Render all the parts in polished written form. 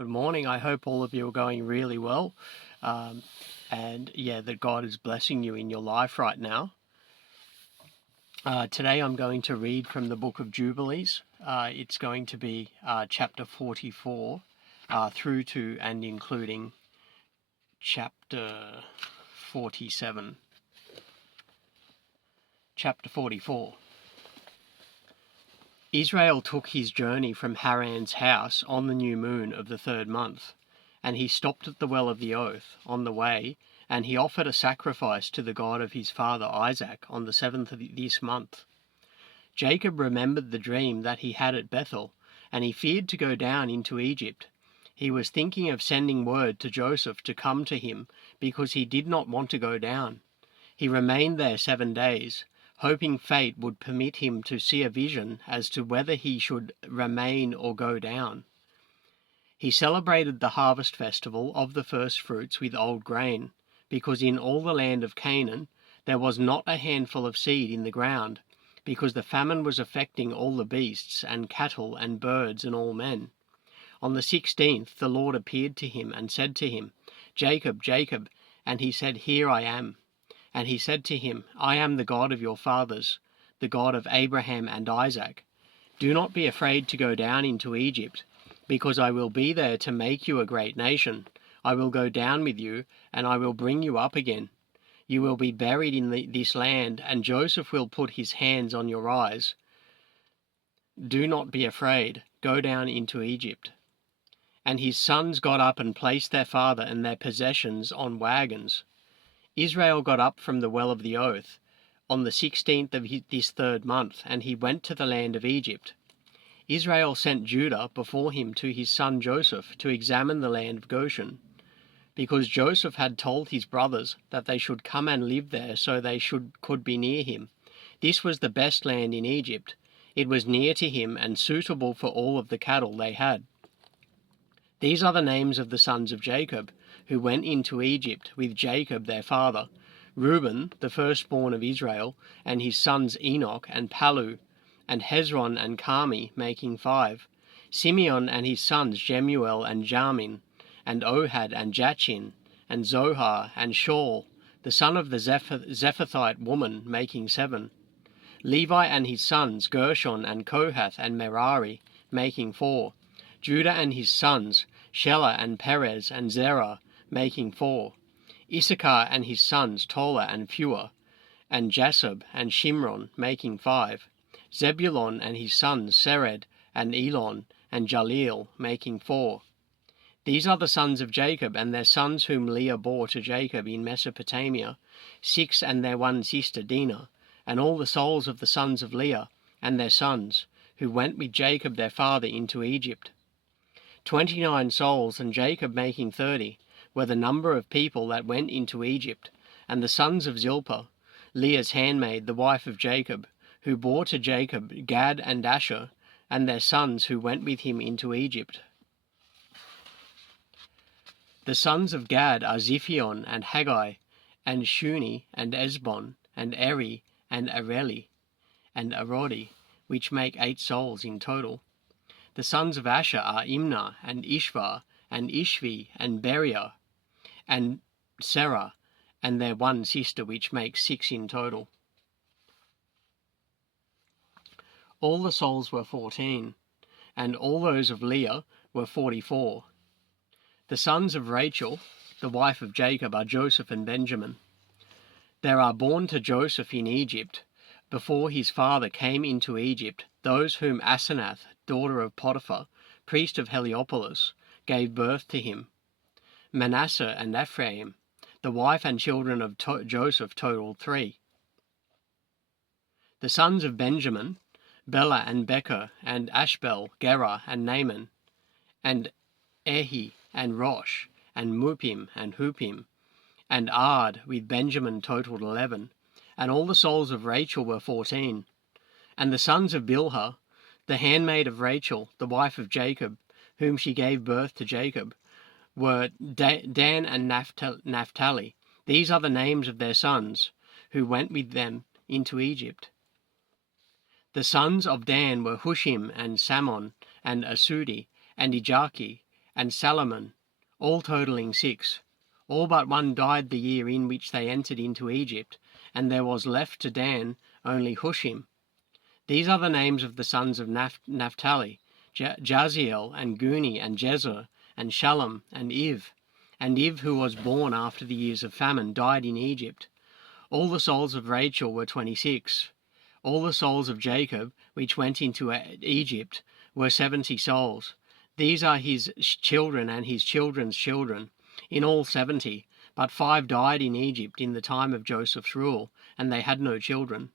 Good morning. I hope all of you are going really well. That God is blessing you in your life right now. Today I'm going to read from the book of Jubilees. It's going to be chapter 44 through to and including chapter 47. Chapter 44. Israel took his journey from Haran's house on the new moon of the 3rd month, and he stopped at the well of the oath on the way, and he offered a sacrifice to the God of his father Isaac on the 7th of this month. Jacob remembered the dream that he had at Bethel, and he feared to go down into Egypt. He was thinking of sending word to Joseph to come to him, because he did not want to go down. He remained there 7 days, hoping fate would permit him to see a vision as to whether he should remain or go down. He celebrated the harvest festival of the first fruits with old grain, because in all the land of Canaan there was not a handful of seed in the ground, because the famine was affecting all the beasts and cattle and birds and all men. On the 16th the Lord appeared to him and said to him, "Jacob, Jacob," and he said, "Here I am." And he said to him, "I am the God of your fathers, the God of Abraham and Isaac. Do not be afraid to go down into Egypt, because I will be there to make you a great nation. I will go down with you, and I will bring you up again. You will be buried in this land, and Joseph will put his hands on your eyes. Do not be afraid. Go down into Egypt." And his sons got up and placed their father and their possessions on wagons. Israel got up from the well of the oath on the 16th of this 3rd month, and he went to the land of Egypt. Israel sent Judah before him to his son Joseph to examine the land of Goshen, because Joseph had told his brothers that they should come and live there so they could be near him. This was the best land in Egypt. It was near to him and suitable for all of the cattle they had. These are the names of the sons of Jacob, who went into Egypt with Jacob their father: Reuben, the firstborn of Israel, and his sons Enoch and Palu, and Hezron and Carmi, making 5. Simeon and his sons Jemuel and Jamin, and Ohad and Jachin, and Zohar and Shaul, the son of the Zephathite woman, making 7. Levi and his sons Gershon and Kohath and Merari, making 4. Judah and his sons Shelah and Perez and Zerah, making 4. Issachar and his sons Tola and Phua, and Jasub and Shimron, making 5. Zebulon and his sons Sered and Elon and Jaleel, making 4. These are the sons of Jacob and their sons whom Leah bore to Jacob in Mesopotamia, 6, and their one sister Dinah, and all the souls of the sons of Leah and their sons, who went with Jacob their father into Egypt. 29 souls, and Jacob making 30, were the number of people that went into Egypt. And the sons of Zilpah, Leah's handmaid, the wife of Jacob, who bore to Jacob Gad and Asher, and their sons who went with him into Egypt. The sons of Gad are Ziphion and Haggai, and Shuni, and Esbon, and Eri, and Areli, and Arodi, which make 8 souls in total. The sons of Asher are Imnah, and Ishvar, and Ishvi, and Beriah, and Serah, and their one sister, which makes 6 in total. All the souls were 14, and all those of Leah were 44. The sons of Rachel, the wife of Jacob, are Joseph and Benjamin. There are born to Joseph in Egypt, before his father came into Egypt, those whom Asenath, daughter of Potiphar, priest of Heliopolis, gave birth to him: Manasseh and Ephraim. The wife and children of Joseph totaled 3. The sons of Benjamin, Bela and Becher, and Ashbel, Gera and Naaman, and Ehi and Rosh, and Mupim and Hupim, and Ard with Benjamin totaled 11, and all the souls of Rachel were 14. And the sons of Bilhah, the handmaid of Rachel, the wife of Jacob, whom she gave birth to Jacob, were Dan and Naphtali. These are the names of their sons, who went with them into Egypt. The sons of Dan were Hushim and Samon and Asudi and Ijaki and Salomon, all totaling 6. All but one died the year in which they entered into Egypt, and there was left to Dan only Hushim. These are the names of the sons of Naphtali, Jaziel, and Guni, and Jezer, and Shalom, and Iv. And Iv, who was born after the years of famine, died in Egypt. All the souls of Rachel were 26. All the souls of Jacob, which went into Egypt, were 70 souls. These are his children and his children's children, in all 70, but 5 died in Egypt in the time of Joseph's rule, and they had no children.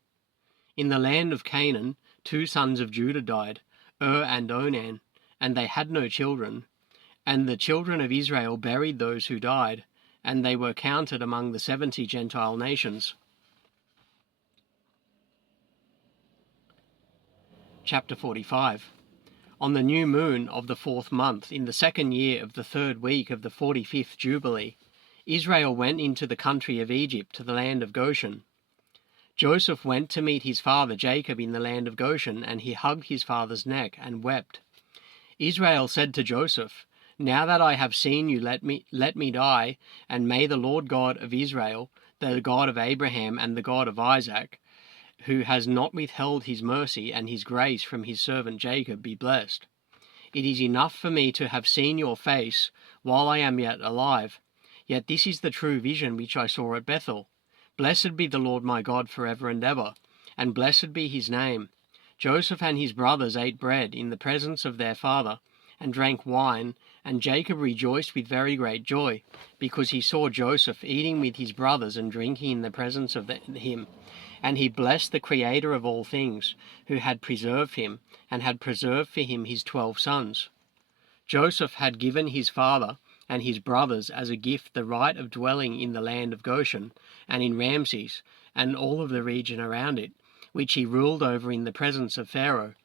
In the land of Canaan, 2 sons of Judah died, and Onan, and they had no children. And the children of Israel buried those who died, and they were counted among the 70 Gentile nations. Chapter 45. On the new moon of the 4th month, in the 2nd year of the 3rd week of the 45th Jubilee, Israel went into the country of Egypt to the land of Goshen. Joseph went to meet his father Jacob in the land of Goshen, and he hugged his father's neck and wept. Israel said to Joseph, "Now that I have seen you, let me die, and may the Lord God of Israel, the God of Abraham and the God of Isaac, who has not withheld his mercy and his grace from his servant Jacob, be blessed. It is enough for me to have seen your face while I am yet alive. Yet this is the true vision which I saw at Bethel. Blessed be the Lord my God forever and ever, and blessed be his name." Joseph and his brothers ate bread in the presence of their father, and drank wine, and Jacob rejoiced with very great joy, because he saw Joseph eating with his brothers and drinking in the presence of him. And he blessed the Creator of all things, who had preserved him, and had preserved for him his 12 sons. Joseph had given his father and his brothers as a gift the right of dwelling in the land of Goshen, and in Ramses, and all of the region around it, which he ruled over in the presence of Pharaoh.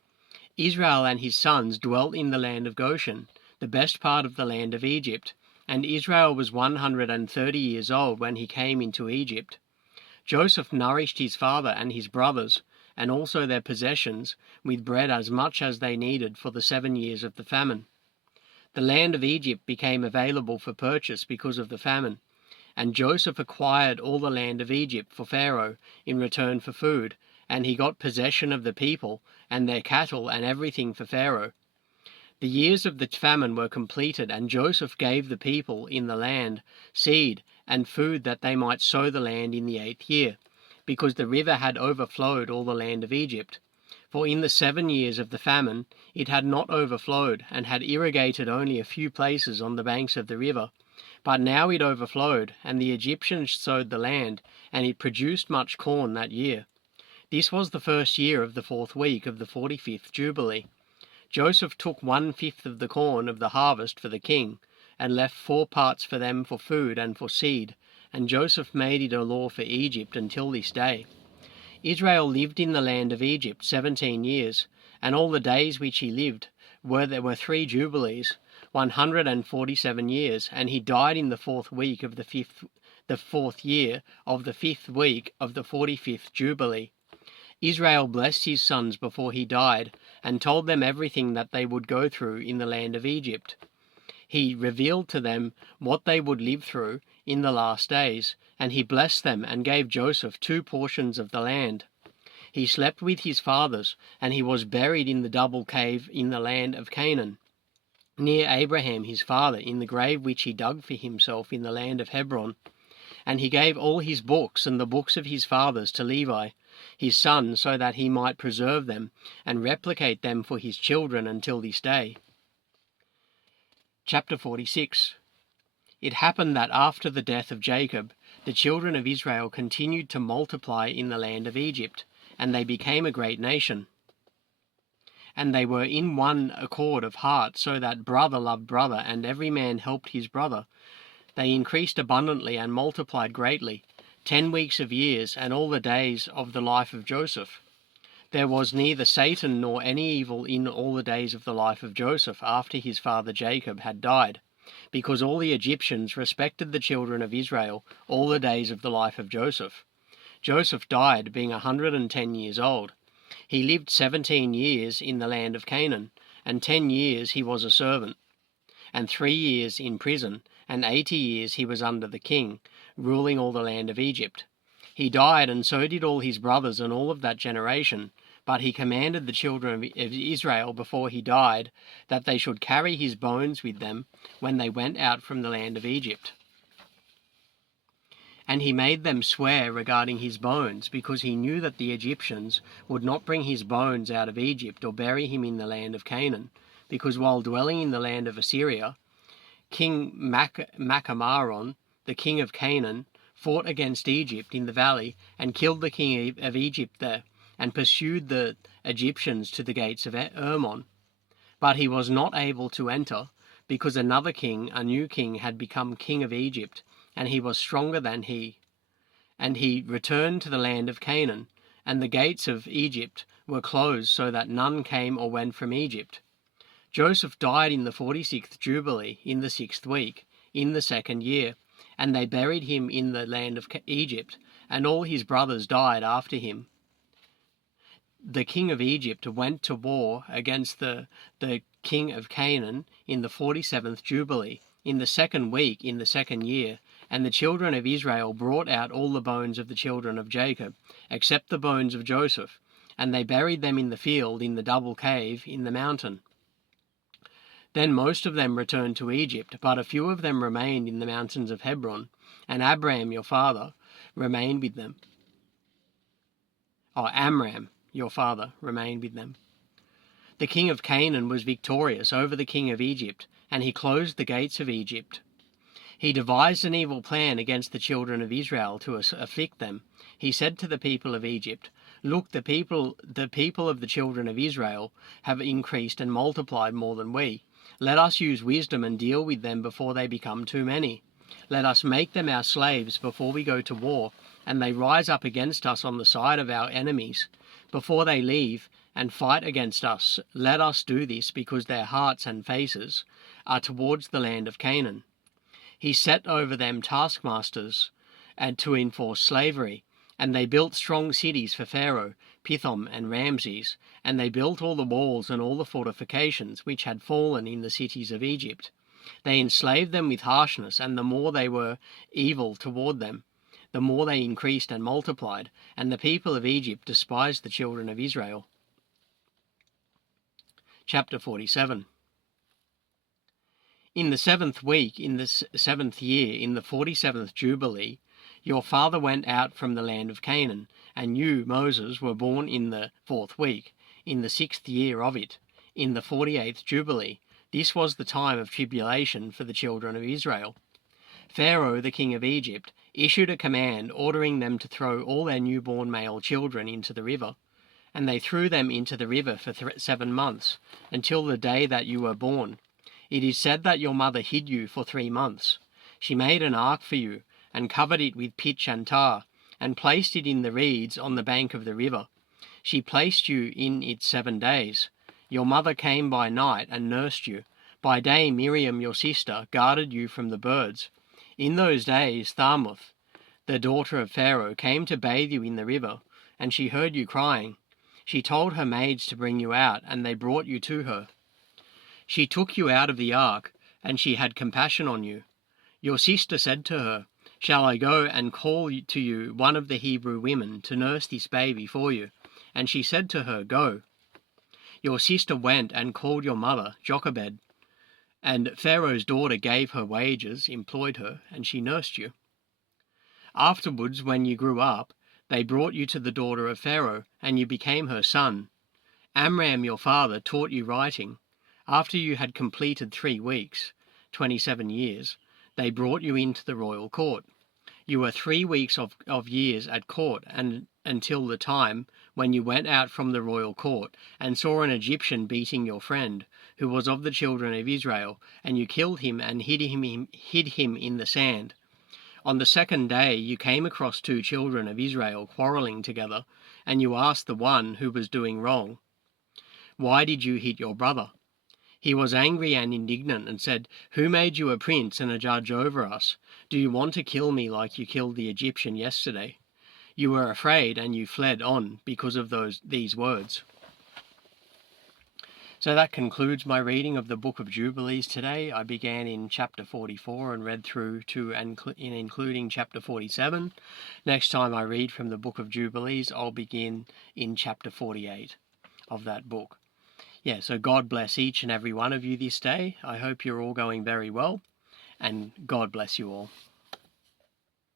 Israel and his sons dwelt in the land of Goshen, the best part of the land of Egypt, and Israel was 130 years old when he came into Egypt. Joseph nourished his father and his brothers, and also their possessions, with bread as much as they needed for the 7 years of the famine. The land of Egypt became available for purchase because of the famine, and Joseph acquired all the land of Egypt for Pharaoh in return for food, and he got possession of the people and their cattle and everything for Pharaoh. The years of the famine were completed, and Joseph gave the people in the land seed and food that they might sow the land in the 8th year, because the river had overflowed all the land of Egypt. For in the 7 years of the famine it had not overflowed, and had irrigated only a few places on the banks of the river. But now it overflowed, and the Egyptians sowed the land, and it produced much corn that year. This was the 1st year of the 4th week of the 45th Jubilee. Joseph took 1/5 of the corn of the harvest for the king, and left 4 parts for them for food and for seed, and Joseph made it a law for Egypt until this day. Israel lived in the land of Egypt 17 years, and all the days which he lived there were 3 Jubilees, 147 years, and he died in the 4th week of the 4th year of the 5th week of the 45th Jubilee. Israel blessed his sons before he died, and told them everything that they would go through in the land of Egypt. He revealed to them what they would live through in the last days, and he blessed them and gave Joseph 2 portions of the land. He slept with his fathers, and he was buried in the double cave in the land of Canaan, near Abraham his father, in the grave which he dug for himself in the land of Hebron. And he gave all his books and the books of his fathers to Levi, his son, so that he might preserve them and replicate them for his children until this day. Chapter 46. It happened that after the death of Jacob, the children of Israel continued to multiply in the land of Egypt, and they became a great nation. And they were in one accord of heart, so that brother loved brother, and every man helped his brother. They increased abundantly and multiplied greatly, 10 weeks of years, and all the days of the life of Joseph. There was neither Satan nor any evil in all the days of the life of Joseph after his father Jacob had died, because all the Egyptians respected the children of Israel all the days of the life of Joseph. Joseph died, being 110 years old. He lived 17 years in the land of Canaan, and 10 years he was a servant. and 3 years in prison, and 80 years he was under the king, ruling all the land of Egypt. He died, and so did all his brothers and all of that generation. But he commanded the children of Israel before he died that they should carry his bones with them when they went out from the land of Egypt. And he made them swear regarding his bones, because he knew that the Egyptians would not bring his bones out of Egypt or bury him in the land of Canaan, because while dwelling in the land of Assyria, King Macamaron, the king of Canaan, fought against Egypt in the valley and killed the king of Egypt there, and pursued the Egyptians to the gates of Ermon. But he was not able to enter, because another king, a new king, had become king of Egypt, and he was stronger than he. And he returned to the land of Canaan, and the gates of Egypt were closed, so that none came or went from Egypt. Joseph died in the 46th Jubilee, in the 6th week, in the 2nd year, and they buried him in the land of Egypt, and all his brothers died after him. The king of Egypt went to war against the king of Canaan in the 47th Jubilee, in the 2nd week, in the 2nd year, and the children of Israel brought out all the bones of the children of Jacob, except the bones of Joseph, and they buried them in the field in the double cave in the mountain. Then most of them returned to Egypt, but a few of them remained in the mountains of Hebron, and Amram your father remained with them. The king of Canaan was victorious over the king of Egypt, and he closed the gates of Egypt. He devised an evil plan against the children of Israel to afflict them. He said to the people of Egypt, "Look, the people of the children of Israel have increased and multiplied more than we. Let us use wisdom and deal with them before they become too many. Let us make them our slaves before we go to war, and they rise up against us on the side of our enemies. Before they leave and fight against us, let us do this, because their hearts and faces are towards the land of Canaan." He set over them taskmasters and to enforce slavery, and they built strong cities for Pharaoh, Pithom and Ramses, and they built all the walls and all the fortifications which had fallen in the cities of Egypt. They enslaved them with harshness, and the more they were evil toward them, the more they increased and multiplied, and the people of Egypt despised the children of Israel. Chapter 47. In the 7th week, in the 7th year, in the 47th Jubilee, your father went out from the land of Canaan, and you, Moses, were born in the 4th week, in the 6th year of it, in the 48th Jubilee. This was the time of tribulation for the children of Israel. Pharaoh, the king of Egypt, issued a command ordering them to throw all their newborn male children into the river. And they threw them into the river for 7 months, until the day that you were born. It is said that your mother hid you for 3 months. She made an ark for you, and covered it with pitch and tar, and placed it in the reeds on the bank of the river. She placed you in it 7 days. Your mother came by night and nursed you. By day Miriam, your sister, guarded you from the birds. In those days Tharmuth, the daughter of Pharaoh, came to bathe you in the river, and she heard you crying. She told her maids to bring you out, and they brought you to her. She took you out of the ark, and she had compassion on you. Your sister said to her, "Shall I go and call to you one of the Hebrew women to nurse this baby for you?" And she said to her, "Go." Your sister went and called your mother, Jochebed, and Pharaoh's daughter gave her wages, employed her, and she nursed you. Afterwards, when you grew up, they brought you to the daughter of Pharaoh, and you became her son. Amram, your father, taught you writing. After you had completed 3 weeks, 27 years, they brought you into the royal court. You were 3 weeks of years at court, and until the time when you went out from the royal court and saw an Egyptian beating your friend, who was of the children of Israel, and you killed him and hid him in the sand. On the 2nd day you came across 2 children of Israel quarreling together, and you asked the one who was doing wrong, "Why did you hit your brother?" He was angry and indignant and said, "Who made you a prince and a judge over us? Do you want to kill me like you killed the Egyptian yesterday?" You were afraid, and you fled on because of these words. So that concludes my reading of the book of Jubilees today. I began in chapter 44 and read through to including chapter 47. Next time I read from the book of Jubilees, I'll begin in chapter 48 of that book. Yeah, so God bless each and every one of you this day. I hope you're all going very well, and God bless you all.